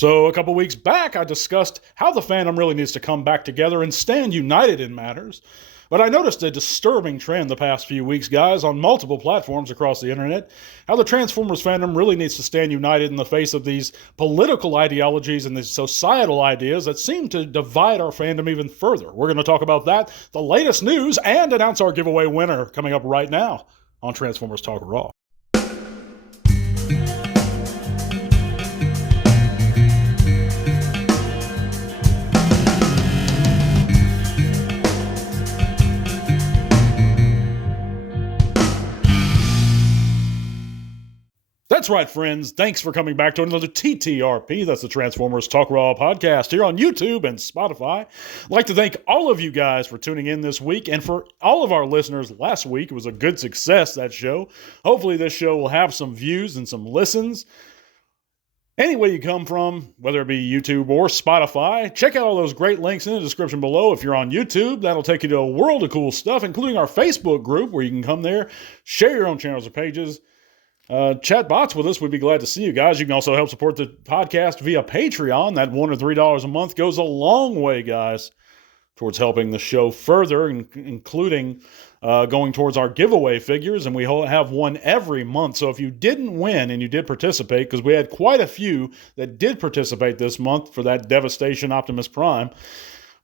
So a couple weeks back, I discussed how the fandom really needs to come back together and stand united in matters. But I noticed a disturbing trend the past few weeks, guys, on multiple platforms across the internet, how the Transformers fandom really needs to stand united in the face of these political ideologies and these societal ideas that seem to divide our fandom even further. We're going to talk about that, the latest news, and announce our giveaway winner coming up right now on Transformers Talk Raw. That's right, friends. Thanks for coming back to another TTRP. That's the Transformers Talk Raw podcast here on YouTube and Spotify. I'd like to thank all of you guys for tuning in this week, and for all of our listeners last week. It was a good success, that show. Hopefully this show will have some views and some listens. Any way you come from, whether it be YouTube or Spotify, check out all those great links in the description below. If you're on YouTube, that'll take you to a world of cool stuff, including our Facebook group, where you can come there, share your own channels or pages, chat bots with us. We'd be glad to see you guys. You can also help support the podcast via Patreon. That $1 or $3 a month goes a long way, guys, towards helping the show further, including going towards our giveaway figures. And we have one every month. So if you didn't win and you did participate, because we had quite a few that did participate this month for that Devastation Optimus Prime,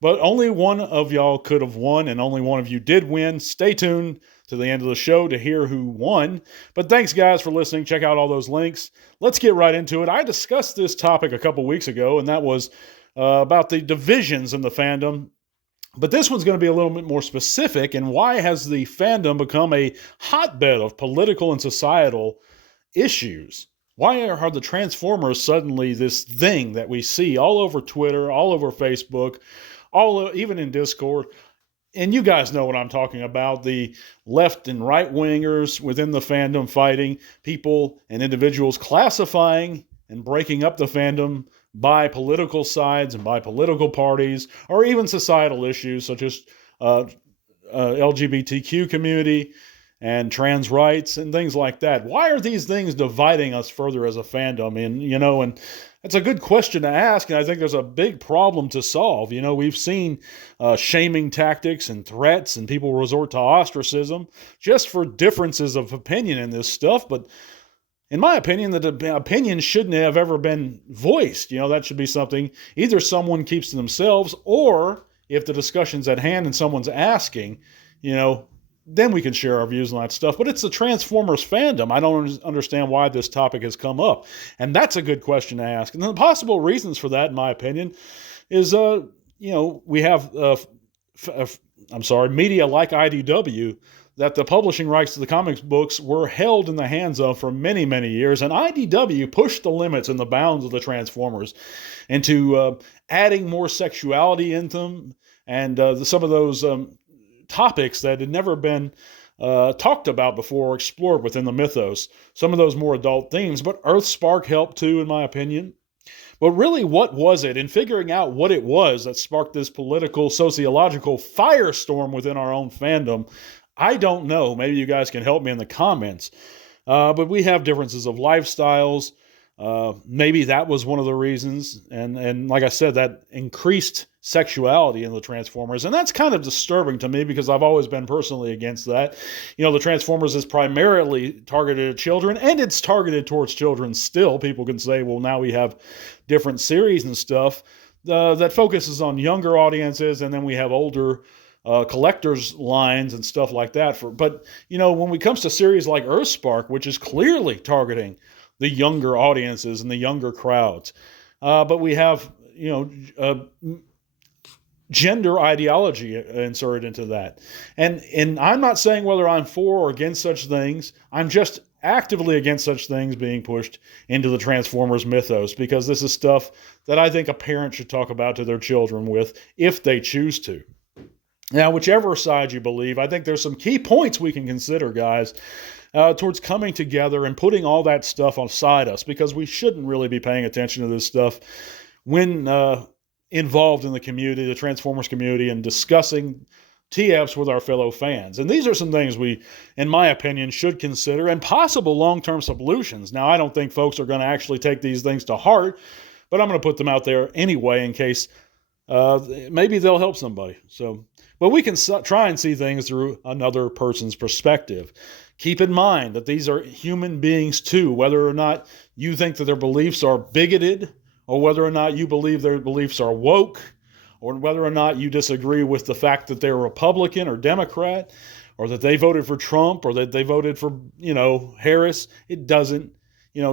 but only one of y'all could have won, and only one of you did win. Stay tuned to the end of the show to hear who won. But thanks, guys, for listening. Check out all those links. Let's get right into it. I discussed this topic a couple weeks ago, and that was about the divisions in the fandom. But this one's going to be a little bit more specific, and why has the fandom become a hotbed of political and societal issues? Why are the Transformers suddenly this thing that we see all over Twitter, all over Facebook, even in Discord? And you guys know what I'm talking about, the left and right wingers within the fandom fighting, people and individuals classifying and breaking up the fandom by political sides and by political parties, or even societal issues such as LGBTQ community and trans rights and things like that. Why are these things dividing us further as a fandom? And it's a good question to ask, and I think there's a big problem to solve. We've seen shaming tactics and threats, and people resort to ostracism just for differences of opinion in this stuff. But in my opinion, the opinion shouldn't have ever been voiced. That should be something either someone keeps to themselves, or if the discussion's at hand and someone's asking, then we can share our views on that stuff. But it's the Transformers fandom. I don't understand why this topic has come up. And that's a good question to ask. And the possible reasons for that, in my opinion, is, we have, media like IDW, that the publishing rights to the comics books were held in the hands of for many, many years. And IDW pushed the limits and the bounds of the Transformers into adding more sexuality into them, and some of those topics that had never been talked about before or explored within the mythos. Some of those more adult themes, but Earthspark helped too, in my opinion. But really, what was it? In figuring out what it was that sparked this political, sociological firestorm within our own fandom, I don't know. Maybe you guys can help me in the comments. But we have differences of lifestyles. Maybe that was one of the reasons. And like I said, that increased sexuality in the Transformers. And that's kind of disturbing to me, because I've always been personally against that. The Transformers is primarily targeted at children, and it's targeted towards children still. People can say, well, now we have different series and stuff that focuses on younger audiences, and then we have older collectors lines and stuff like that. But when it comes to series like Earthspark, which is clearly targeting the younger audiences and the younger crowds, but we have gender ideology inserted into that. And I'm not saying whether I'm for or against such things. I'm just actively against such things being pushed into the Transformers mythos, because this is stuff that I think a parent should talk about to their children with, if they choose to. Now, whichever side you believe, I think there's some key points we can consider, guys, towards coming together and putting all that stuff aside us, because we shouldn't really be paying attention to this stuff when involved in the community, the Transformers community, and discussing TFs with our fellow fans. And these are some things we, in my opinion, should consider, and possible long-term solutions. Now, I don't think folks are going to actually take these things to heart, but I'm going to put them out there anyway in case maybe they'll help somebody. But we can try and see things through another person's perspective. Keep in mind that these are human beings too, whether or not you think that their beliefs are bigoted, or whether or not you believe their beliefs are woke, or whether or not you disagree with the fact that they're Republican or Democrat, or that they voted for Trump, or that they voted for, Harris. It doesn't,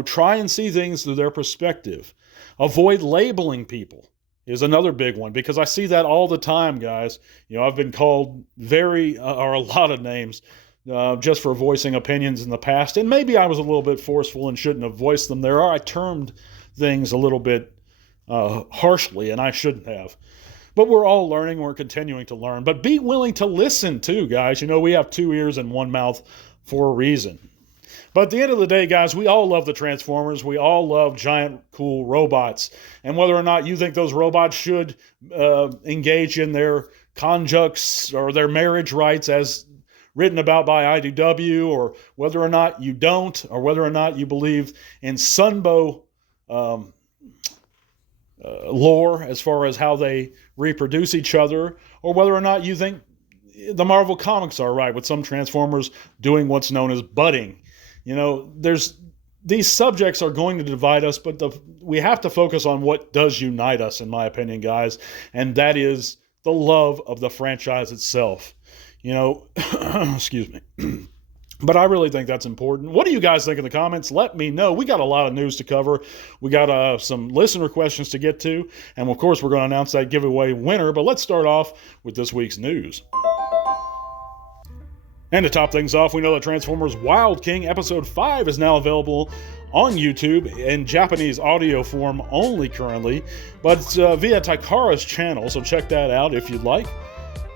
try and see things through their perspective. Avoid labeling people is another big one, because I see that all the time, guys. I've been called or a lot of names just for voicing opinions in the past, and maybe I was a little bit forceful and shouldn't have voiced them. I termed things a little bit harshly, and I shouldn't have. But we're all learning. We're continuing to learn. But be willing to listen too, guys. We have 2 ears and 1 mouth for a reason. But at the end of the day, guys, we all love the Transformers. We all love giant, cool robots. And whether or not you think those robots should engage in their conjuncts or their marriage rights as written about by IDW, or whether or not you don't, or whether or not you believe in Sunbow lore as far as how they reproduce each other, or whether or not you think the Marvel comics are right with some Transformers doing what's known as budding. These subjects are going to divide us, but we have to focus on what does unite us, in my opinion, guys, and that is the love of the franchise itself. Excuse me. But I really think that's important. What do you guys think in the comments? Let me know. We got a lot of news to cover. We got some listener questions to get to, and of course we're going to announce that giveaway winner, but let's start off with this week's news. And to top things off, we know that Transformers Wild King Episode 5 is now available on YouTube in Japanese audio form only currently, but it's via Taikara's channel, so check that out if you'd like.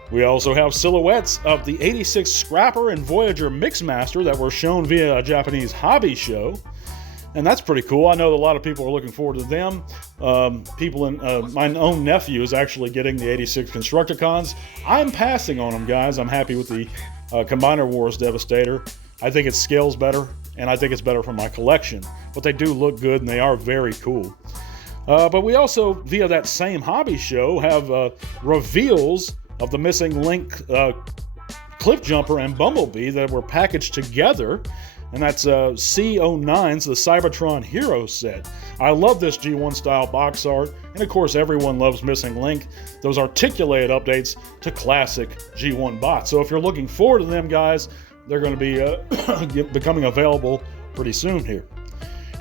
We also have silhouettes of the 86 Scrapper and Voyager Mixmaster that were shown via a Japanese hobby show, and that's pretty cool. I know that a lot of people are looking forward to them. My own nephew is actually getting the 86 Constructicons. I'm passing on them, guys. I'm happy with the Combiner Wars Devastator. I think it scales better, and I think it's better for my collection. But they do look good, and they are very cool. But we also, via that same hobby show, have reveals of the missing Link Cliff Jumper and Bumblebee that were packaged together. And that's C09's the Cybertron Hero set. I love this G1 style box art, and of course everyone loves Missing Link, those articulated updates to classic G1 bots. So if you're looking forward to them, guys, they're going to be becoming available pretty soon here.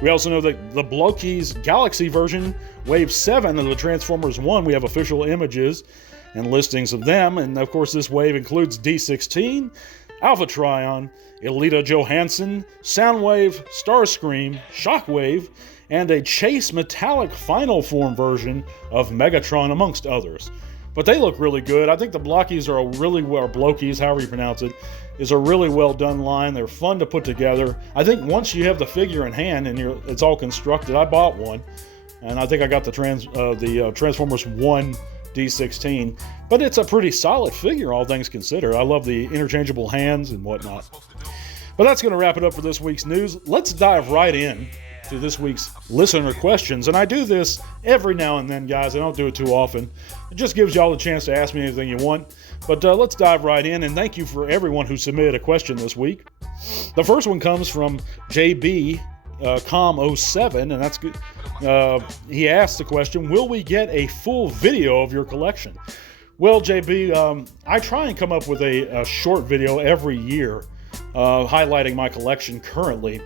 We also know that the Bloki's Galaxy version, Wave 7 of the Transformers 1, we have official images and listings of them, and of course this wave includes D16, Alpha Trion, Elita Johansson, Soundwave, Starscream, Shockwave, and a Chase Metallic Final Form version of Megatron, amongst others. But they look really good. I think the Blockies are Blokies, however you pronounce it, is a really well done line. They're fun to put together. I think once you have the figure in hand and it's all constructed, I bought one, and I think I got the Transformers 1 D16, but it's a pretty solid figure, all things considered. I love the interchangeable hands and whatnot. But that's going to wrap it up for this week's news. Let's dive right in to this week's listener questions. And I do this every now and then, guys. I don't do it too often. It just gives y'all the chance to ask me anything you want. But let's dive right in, and thank you for everyone who submitted a question this week. The first one comes from JB Com07, and that's good. He asked the question, will we get a full video of your collection? Well, JB, I try and come up with a short video every year highlighting my collection currently.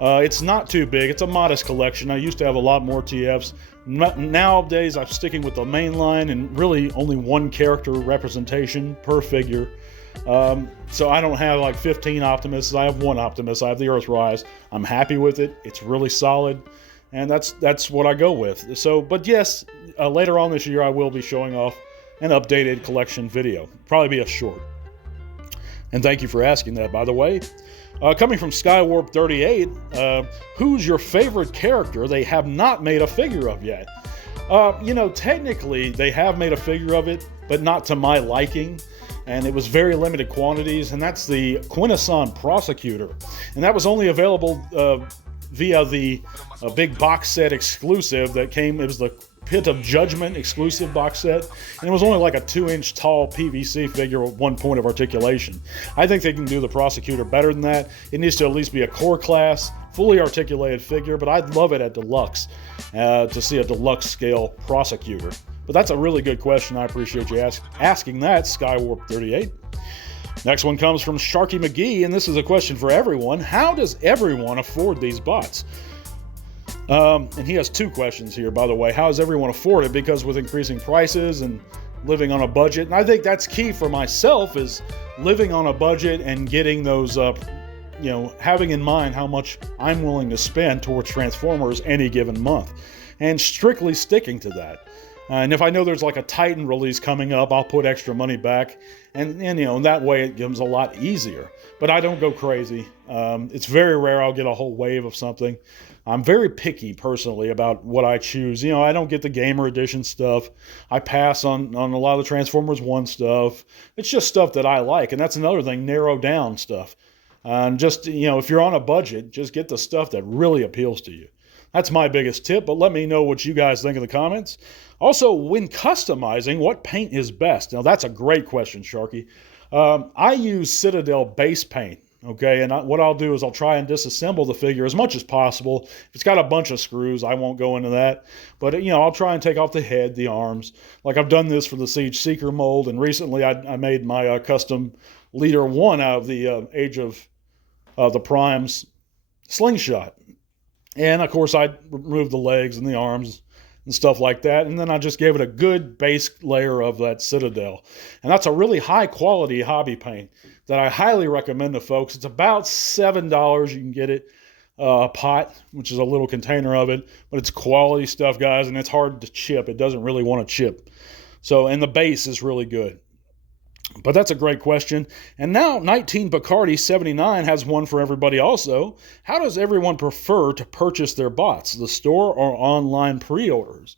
It's not too big. It's a modest collection. I used to have a lot more TFs. Nowadays, I'm sticking with the main line and really only one character representation per figure. So I don't have like 15 Optimuses. I have one Optimus. I have the Earthrise. I'm happy with it. It's really solid, and that's what I go with. So, but yes, later on this year, I will be showing off an updated collection video. Probably be a short. And thank you for asking that, by the way. Coming from Skywarp38, who's your favorite character they have not made a figure of yet? Technically, they have made a figure of it, but not to my liking. And it was very limited quantities, and that's the Quintesson Prosecutor. And that was only available via the big box set exclusive that came. It was the Pit of Judgment exclusive box set, and it was only like a 2-inch tall PVC figure with 1 point of articulation. I think they can do the Prosecutor better than that. It needs to at least be a core class, fully articulated figure, but I'd love it at deluxe to see a deluxe scale Prosecutor. But that's a really good question. I appreciate you asking that, Skywarp38. Next one comes from Sharky McGee, and this is a question for everyone. How does everyone afford these bots? And he has 2 questions here, by the way. How does everyone afford it? Because with increasing prices and living on a budget, and I think that's key for myself, is living on a budget and getting those, having in mind how much I'm willing to spend towards Transformers any given month, and strictly sticking to that. And if I know there's like a Titan release coming up, I'll put extra money back, and that way it becomes a lot easier. But I don't go crazy. It's very rare I'll get a whole wave of something. I'm very picky personally about what I choose. I don't get the Gamer Edition stuff. I pass on a lot of the Transformers 1 stuff. It's just stuff that I like, and that's another thing, narrow down stuff. Just, if you're on a budget, just get the stuff that really appeals to you. That's my biggest tip, but let me know what you guys think in the comments. Also, when customizing, what paint is best? Now, that's a great question, Sharky. I use Citadel base paint, okay? And what I'll do is I'll try and disassemble the figure as much as possible. If it's got a bunch of screws, I won't go into that. But, I'll try and take off the head, the arms. Like I've done this for the Siege Seeker mold, and recently I made my custom Leader 1 out of the Age of the Prime's slingshot. And, of course, I removed the legs and the arms and stuff like that. And then I just gave it a good base layer of that Citadel. And that's a really high-quality hobby paint that I highly recommend to folks. It's about $7. You can get it a pot, which is a little container of it. But it's quality stuff, guys, and it's hard to chip. It doesn't really want to chip. And the base is really good. But that's a great question. And now 19 Bacardi 79 has one for everybody also. How does everyone prefer to purchase their bots, the store or online pre-orders?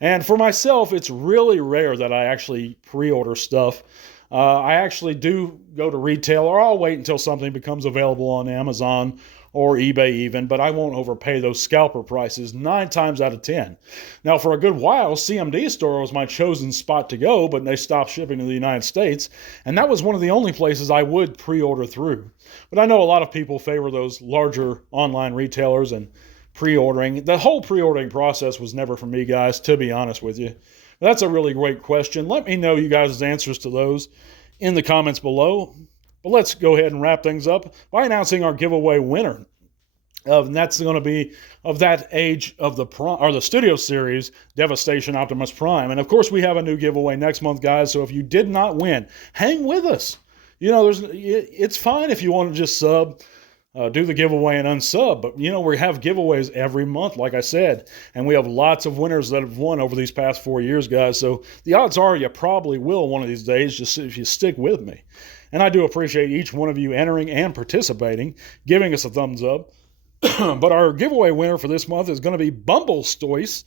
And for myself, it's really rare that I actually pre-order stuff. I actually do go to retail, or I'll wait until something becomes available on Amazon or eBay even, but I won't overpay those scalper prices 9 times out of 10. Now, for a good while, CMD Store was my chosen spot to go, but they stopped shipping to the United States, and that was one of the only places I would pre-order through. But I know a lot of people favor those larger online retailers and pre-ordering. The whole pre-ordering process was never for me, guys, to be honest with you. That's a really great question. Let me know you guys' answers to those in the comments below. But let's go ahead and wrap things up by announcing our giveaway winner. And that's going to be of that Age of the Prime, or the Studio Series, Devastation Optimus Prime. And of course, we have a new giveaway next month, guys. So if you did not win, hang with us. It's fine if you want to just sub, do the giveaway and unsub. But, we have giveaways every month, like I said. And we have lots of winners that have won over these past 4 years, guys. So the odds are you probably will one of these days, just if you stick with me. And I do appreciate each one of you entering and participating, giving us a thumbs up. But our giveaway winner for this month is going to be Bumblestoice,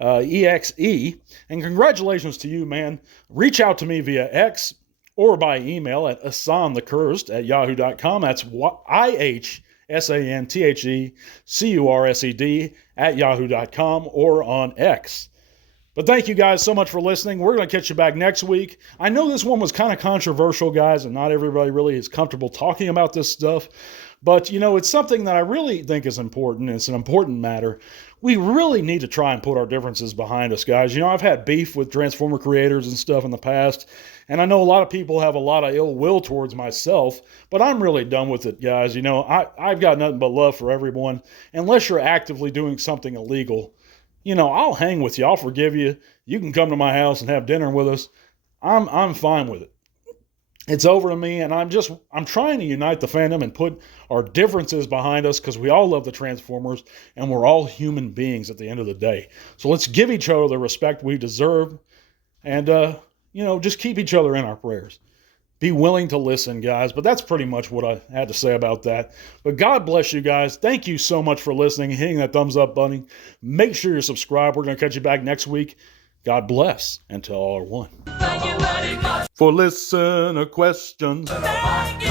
EXE. And congratulations to you, man. Reach out to me via X or by email at ihsanthecursed@yahoo.com. That's IHSANTHECURSED@yahoo.com or on X. But thank you guys so much for listening. We're going to catch you back next week. I know this one was kind of controversial, guys, and not everybody really is comfortable talking about this stuff. But, it's something that I really think is important. It's an important matter. We really need to try and put our differences behind us, guys. I've had beef with Transformer creators and stuff in the past, and I know a lot of people have a lot of ill will towards myself, but I'm really done with it, guys. I've got nothing but love for everyone. Unless you're actively doing something illegal, I'll hang with you. I'll forgive you. You can come to my house and have dinner with us. I'm fine with it. It's over to me, and I'm trying to unite the fandom and put our differences behind us, because we all love the Transformers, and we're all human beings at the end of the day. So let's give each other the respect we deserve, and, just keep each other in our prayers. Be willing to listen, guys. But that's pretty much what I had to say about that. But God bless you guys. Thank you so much for listening and hitting that thumbs up button. Make sure you're subscribed. We're going to catch you back next week. God bless, and to all are one. Thank you very much. For listener questions. Thank you.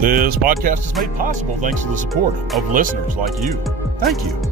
This podcast is made possible thanks to the support of listeners like you. Thank you.